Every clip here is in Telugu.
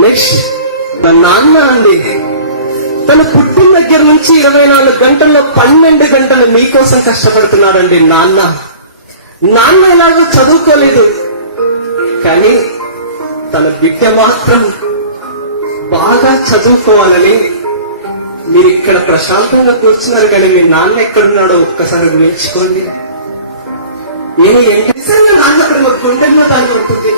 నెక్స్ట్ మా నాన్న అండి, తన పుట్టిన దగ్గర నుంచి 24 గంటల్లో 12 గంటలు మీకోసం కష్టపడుతున్నారండి. నాన్న ఎలాగో చదువుకోలేదు, కానీ తన బిడ్డ మాత్రం బాగా చదువుకోవాలని మీరు ఇక్కడ ప్రశాంతంగా కూర్చున్నారు. కానీ మీ నాన్న ఎక్కడున్నాడో ఒక్కసారి ఊహించుకోండి. నేను ఎంతసేపు నాన్న ప్రేమ గుండెల్లో దాన్ని ఉంటుంది.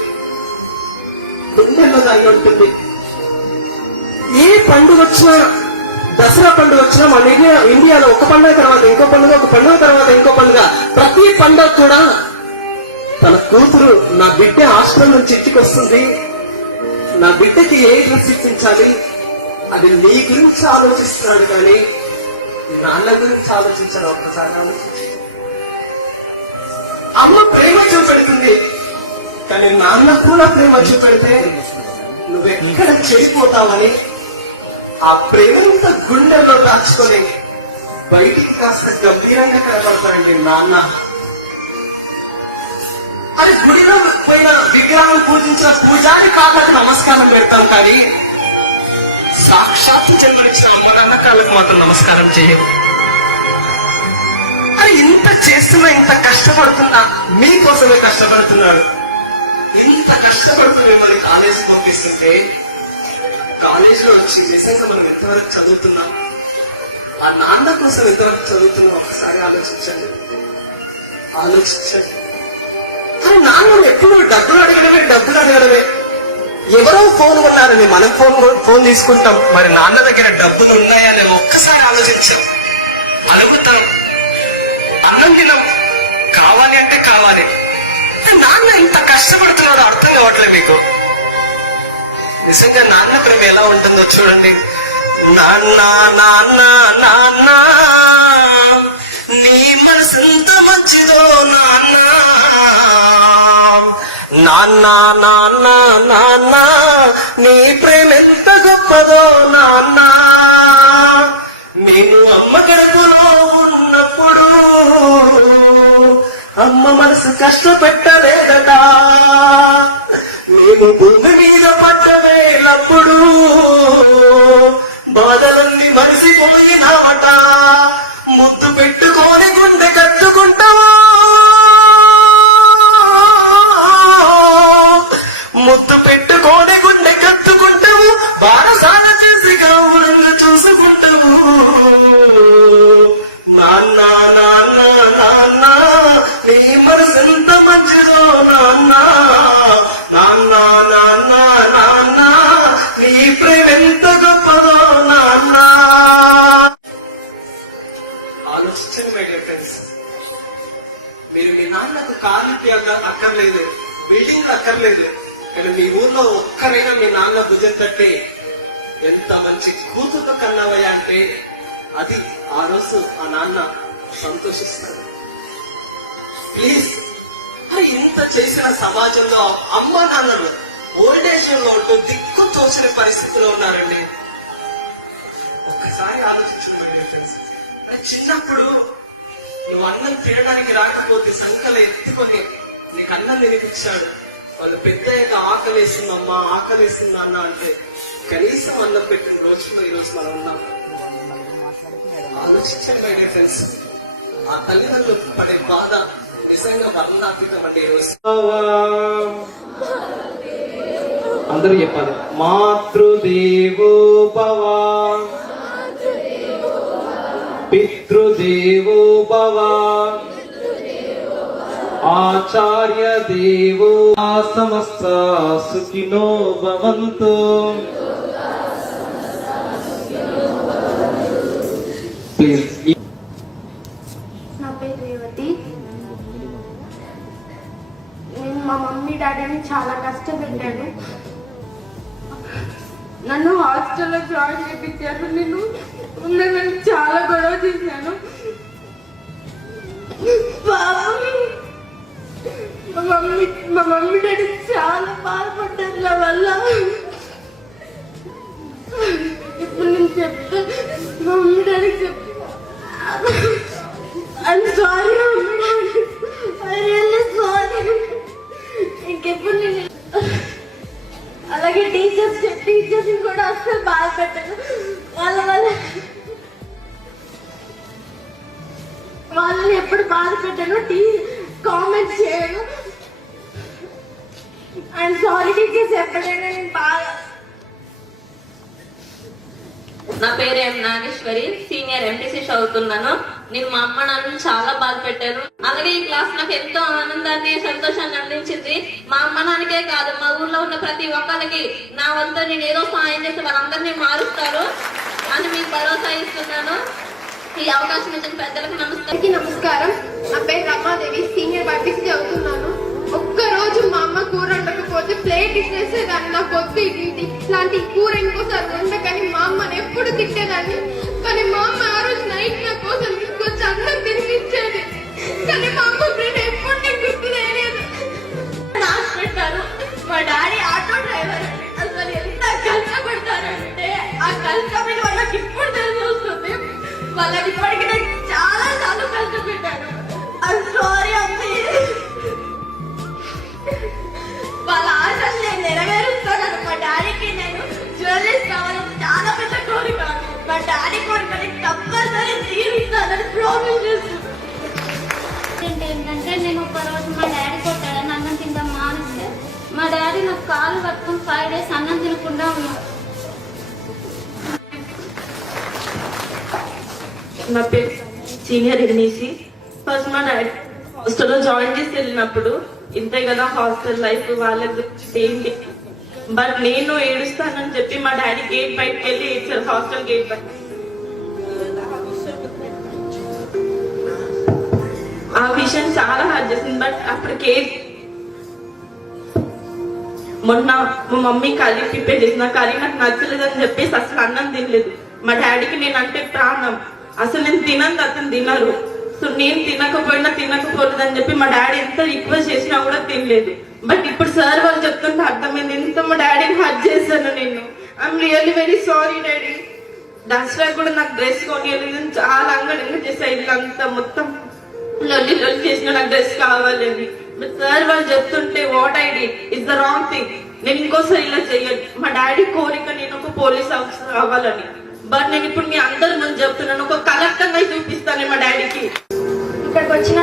ఏ పండుగ వచ్చినా, దసరా పండుగ వచ్చినా మన ఇండియాలో ఒక పండుగ తర్వాత ఇంకో పండుగ, ఒక పండుగ తర్వాత ఇంకో పండుగ, ప్రతి పండుగ కూడా తన కూతురు నా బిడ్డ హాస్టల్ నుంచి ఇంటికి వస్తుంది, నా బిడ్డకి ఏ డ్రెస్ ఇప్పించాలి అది నీ గురించి ఆలోచిస్తున్నాడు, కానీ నాన్న గురించి ఆలోచించాడు. ఒక్కసారి ఆలోచించి అమ్మ ప్రేమ చూపెడుతుంది, కానీ నాన్న కూడా ప్రేమ చూపెడితే నువ్వెక్కడ చెడిపోతావని ఆ ప్రేమంతా గుండెల్లో దాచుకొని బయటికి కాస్త గంభీరంగా కనబడతాడండి నాన్న. అది గుడిలో పోయిన విగ్రహాలు పూజించిన పూజారి కాళ్ళకు నమస్కారం పెడతాం, కానీ సాక్షాత్తు జన్మనిచ్చిన అమ్మ నాన్న కాళ్ళకు మాత్రం నమస్కారం చేయవు. అది ఇంత చేస్తున్నా, ఇంత కష్టపడుతున్నా మీకోసమే కష్టపడుతున్నాడు. ఇంత కష్టపడుతూ మిమ్మల్ని కాలేజీ పంపిస్తుంటే కాలేజీలో వచ్చి నిజంగా మనం ఎంతవరకు చదువుతున్నాం, ఆ నాన్న కోసం ఎంతవరకు చదువుతున్నాం ఒకసారి ఆలోచించండి. కానీ నాన్న ఎప్పుడు డబ్బులు అడగడమే. ఎవరో ఫోన్ కొన్నారని మనం ఫోన్ తీసుకుంటాం, మరి నాన్న దగ్గర డబ్బులు ఉన్నాయని ఒక్కసారి ఆలోచించాం. అడుగుతాం, అన్నం తినం, కావాలి అంటే కావాలి. నాన్న ఇంత కష్టపడుతున్నాడో అర్థం కావట్లేదు మీకు. నిజంగా నాన్న ప్రేమ ఎలా ఉంటుందో చూడండి. నాన్న నాన్న నాన్న నీ మనసు ఎంత మంచిదో నాన్న, నాన్న నాన్న నాన్న నీ ప్రేమ ఎంత గొప్పదో నాన్న. నేను అమ్మ కడుపులో ఉన్నప్పుడు అమ్మ మనసు కష్టపెట్టలేదట, మేము భూమి మీద పడ్డ వేలప్పుడు బాధలన్నీ మరిసిపోయినామట. ముద్దు పెట్టుకొని గుండె కట్టుకుంటావా, ముద్దు పెట్టుకొని గుండె కట్టుకుంటావు, బారసాల చేసి కావులను చూసుకుంటావు. నాన్న నాన్న నాన్న నీ మనసు ఎంత మంచిదో నాన్న, నాన్న నాన్న నాన్న నీ ప్రేమ ఎంత గొప్పదో నాన్న. ఆలోచించండి మై డియర్ ఫ్రెండ్స్, మీరు మీ నాన్నకు కాలికి అక్కర్లేదు, బిల్డింగ్ అక్కర్లేదు, కానీ మీ ఊర్లో ఒక్కరైనా మీ నాన్న భుజం తట్టి ఎంత మంచి కూతురు కన్నావయ్యా అంటే అది ఆ రోజు ఆ నాన్న సంతోషిస్తాడు. ప్లీజ్, ఇంత చేసిన సమాజంలో అమ్మ నాన్నలు ఓల్డేజ్ లో ఉంటూ దిక్కు తోచిన పరిస్థితిలో ఉన్నారండి. ఒక్కసారి ఆలోచించుకోండి ఫ్రెండ్స్. చిన్నప్పుడు నువ్వు అన్నం తినడానికి రాకపోతే సంకలు ఎత్తుకొని నీకు అన్నం తినిపించాడు. వాళ్ళు పెద్దగా ఆకలేసిందమ్మా, ఆకలేసిందా అన్న అంటే కనీసం అన్నం పెట్టిన రోజులో ఈ రోజు మనం ఉన్నాం. ఆలోచించండి మై డియర్ ఫ్రెండ్స్, ఆ తల్లిదండ్రులు పడే బాధ నిజంగా వర్ణాతీతం అండి. అందరూ చెప్పాలి, మాతృదేవో భవ, పితృదేవో భవ, ఆచార్య దేవో సమస్త సుఖినో భవంతు. నా పేరు రేవతి. నేను మా మమ్మీ డాడీని చాలా కష్టపెట్టాను. నన్ను హాస్టల్లో జాయిన్ చేయించారు. నేను చాలా గొడవ చేశాను. మా మమ్మీ డాడీ చాలా బాధపడ్డారు నా వల్ల. ఇప్పుడు నేను చెప్తా, మా మమ్మీ డాడీకి చెప్తా, I'm sorry, I really sorry. ఇంకెప్పుడు నేను అలా అలాగే టీచర్స్ కూడా అసలు బాధ పెట్టాను. వాళ్ళని ఎప్పుడు బాధ పెట్టాను, కామెంట్స్ చేయను. అండ్ సారీ టీచర్స్ ఎప్పుడైనా నేను బాగా. నా పేరు ఎం నాగేశ్వరి, సీనియర్ ఎంపీసీ చదువుతున్నాను. నేను మా అమ్మ నాన్నని చాలా బాధ పెట్టాను. అలాగే ఈ క్లాస్ నాకు ఎంతో ఆనందాన్ని, సంతోషాన్ని అందించింది. మా అమ్మ నాన్నకే కాదు, మా ఊర్లో ఉన్న ప్రతి ఒక్కరికి నా వంతు నేను ఏదో సహాయం చేసి వాళ్ళందరినీ మారుస్తారు అని మీకు భరోసా ఇస్తున్నాను. ఈ అవకాశం ఇచ్చిన పెద్దలకు నమస్కారం. నా పేరు రమాదేవి, సీనియర్ బైపీసీ చదువుతున్నాను. ఒక్కరోజు మా అమ్మ కూర వండకపోతే ప్లేట్ ఇచ్చేసేదాన్ని. నా పొద్దు ఇట్లాంటి కూర ఇంకోసారి వండకని మా అమ్మని ఎప్పుడు తిట్టేదాన్ని. కానీ మా అమ్మ ఆ రోజు నైట్ నా కోసం తీసుకొచ్చి అన్నం తినిపించేది. కానీ మా అమ్మ నేను ఎప్పుడు నేను గుర్తు చేయలేదు. పెట్టారు. మా డాడీ ఆటో డ్రైవర్ అండి. అసలు ఎంత కష్టపడతారంటే ఆ కష్టం వాళ్ళకి ఇప్పుడు తెలిసి వస్తుంది. వాళ్ళకి ఇప్పటికి నేను చాలా కష్టపెట్టాను. సారీ అమ్మి. వాళ్ళ ఆశలు నేను నెరవేరుస్తాను. మా డాడీకి నేను జ్యువెలరీస్ కావాలని చాలా పెద్ద కోరిక. మా డాడీ కోరికని తప్పనిసరి తీరుస్తానని ప్రామిస్ చేస్తున్నాను. ఏంటంటే నేను ఒక రోజు మా డాడీ కొట్టాడని అన్నం తిందాం మానేస్తే మా డాడీ నాకు కాలు పట్టుకుని 5 days అన్నం తినకుండా ఉన్నాడు. నా పేరు సీనియర్ ఎన్ఈసి. ఫస్ట్ మా డాడీ హాస్టల్లో జాయిన్ చేసి వెళ్ళినప్పుడు ఇంతే కదా హాస్టల్ లైఫ్, వాళ్ళ గురించి ఏంటి. బట్ నేను ఏడుస్తానని చెప్పి మా డాడీ గేట్ బయటకు వెళ్ళి ఏడ్చారు, హాస్టల్ గేట్ బయట. ఆ విషయం చాలా హర్ట్ చేసింది. బట్ అప్పటికే మొన్న మా మమ్మీ కర్రీ ప్రిపేర్ చేసిన కర్రీ నాకు నచ్చలేదని చెప్పేసి అసలు అన్నం తినలేదు. మా డాడీకి నేను అంటే ప్రాణం. అసలు నేను తినంది అతను తినరు. సో నేను తినకపోలేదని చెప్పి మా డాడీ ఎంత రిక్వెస్ట్ చేసినా కూడా తినలేదు. బట్ ఇప్పుడు సార్ వాళ్ళు చెప్తుంటే అర్థమైంది ఎంత మా డాడీని హర్ట్ చేశాను నేను. I'm really very sorry daddy. Dasara కూడా నాకు డ్రెస్ కొనియలేదు, చాలా అంగడంగా చేసా. ఇల్లంతా మొత్తం లొల్లి చేసిన నాకు డ్రెస్ కావాలని. బట్ సార్ వాళ్ళు చెప్తుంటే what I did is the wrong thing. నేను ఇంకోసారి ఇలా చెయ్యను. మా డాడీ కోరిక నేను ఒక పోలీస్ ఆఫీసర్ అవ్వాలని. బట్ నేను ఇప్పుడు మీ అందరి ముందు చెప్తున్నాను, ఒక కలెక్టర్గా చూపిస్తాను మా డాడీకి. ఇక్కడికి వచ్చిన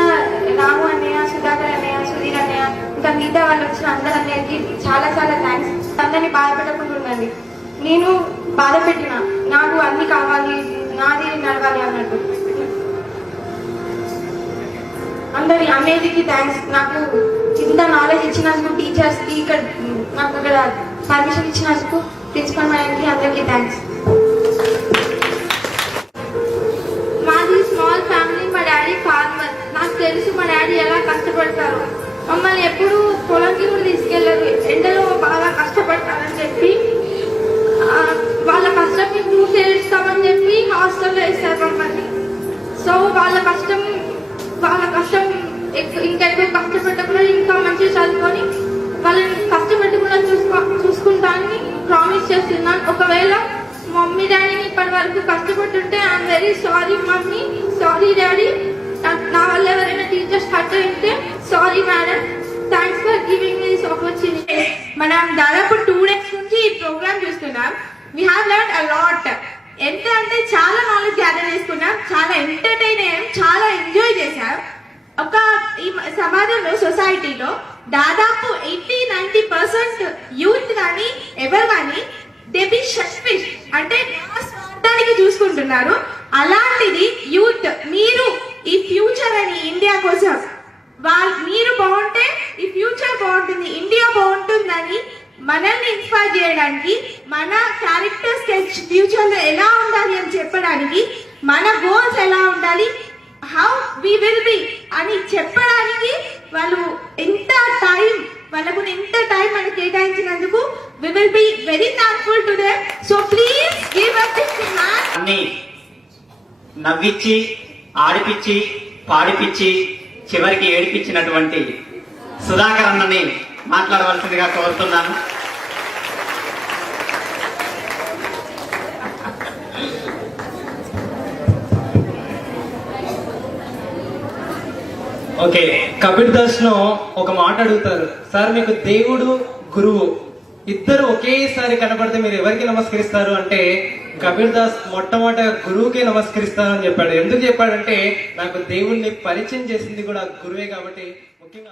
రాము అన్నయ్య, సుధాకర్ అన్నయ్య, సుధీర్ అన్నయ్య, ఇంకా మిగతా వాళ్ళు వచ్చిన అందరు అన్నయ్యకి చాలా థ్యాంక్స్. అందరినీ బాధపెట్టకుండా ఉండండి. నేను బాధ పెట్టిన, నాకు అన్ని కావాలి, నాది నడవాలి అన్నట్టు. అందరి అన్నయ్యకి థ్యాంక్స్. నాకు ఇంత నాలెడ్జ్ ఇచ్చినందుకు టీచర్స్ కి, ఇక్కడ నాకు ఇక్కడ పర్మిషన్ ఇచ్చినందుకు ప్రిన్సిపల్ మేడంకి అందరికీ థ్యాంక్స్. మాది స్మాల్ ఫ్యామిలీ. మా డాడీ ఫార్మర్. నాకు తెలుసు మా డాడీ ఎలా కష్టపడతారు. మమ్మల్ని ఎప్పుడు పొలంకి కూడా తీసుకెళ్లరు. ఎండలో బాగా కష్టపడతారని చెప్పి వాళ్ళ కష్టం ప్రూఫ్ చేస్తామని చెప్పి హాస్టల్లో వేస్తారు మమ్మల్ని. సో వాళ్ళ కష్టం ఇంకా ఎక్కువ కష్టపెట్టకుండా ఇంకా మంచిగా చదువుకొని వాళ్ళని కష్టపెట్టకుండా చూసుకుంటా అని ప్రామిస్ చేస్తున్నాను. ఒకవేళ మమ్మీ డాడీని ఇప్పటి వరకు కష్టపడుతుంటే I'm very sorry mummy, sorry daddy. నా వల్ల ఎవరైనా టీచర్స్ హర్ట్ అయితే sorry madam. Thanks for giving me this opportunity. మనం దాదాపు 2 days నుంచి ఈ ప్రోగ్రామ్ చూస్తున్నాం. We have learned a lot. ఎంత అంటే చాలా నాలెడ్జ్ గ్యాదర్ చేసుకున్నాం, చాలా ఎంటర్టైన్ అయ్యాం, చాలా ఎంజాయ్ చేశాం. ఈ సమాజంలో, సొసైటీలో దాదాపు 80-90% యూత్ కానీ ఎవరు కానీ దే బి సెల్ఫిష్, అంటే స్వార్థానికి చూసుకుంటున్నారు. అలాంటిది యూత్, మీరు ఈ ఫ్యూచర్ అని ఇండియా కోసం మీరు బాగుంటే ఈ ఫ్యూచర్ బాగుంటుంది, ఇండియా బాగుంటుందని మనల్ని ఇన్స్పైర్ చేయడానికి, మన క్యారెక్టర్ స్కెచ్ ఫ్యూచర్ లో ఎలా ఉండాలి అని చెప్పడానికి, మన గోల్స్ ఎలా ఉండాలి, హౌ వి విల్ బి అని చెప్పడానికి వాళ్ళకు ఎంత టైం మనకు కేటాయించినందుకు we will be very thankful to them. So please give us this hand. అన్ని నవ్విచ్చి, ఆడిపిచ్చి, పాడిపిచ్చి, చివరికి ఏడిపించినటువంటి సుధాకర్ అన్నని మాట్లాడవలసిందిగా కోరుతున్నాను. ఓకే, కబీర్ దాస్ ను ఒక మాట అడుగుతారు, సార్ మీకు దేవుడు గురువు ఇద్దరు ఒకేసారి కనబడితే మీరు ఎవరికి నమస్కరిస్తారు అంటే కబీర్ దాస్ మొట్టమొదట గురువుకే నమస్కరిస్తాను అని చెప్పాడు. ఎందుకు చెప్పాడంటే నాకు దేవుణ్ణి పరిచయం చేసింది కూడా గురువే కాబట్టి ముఖ్యంగా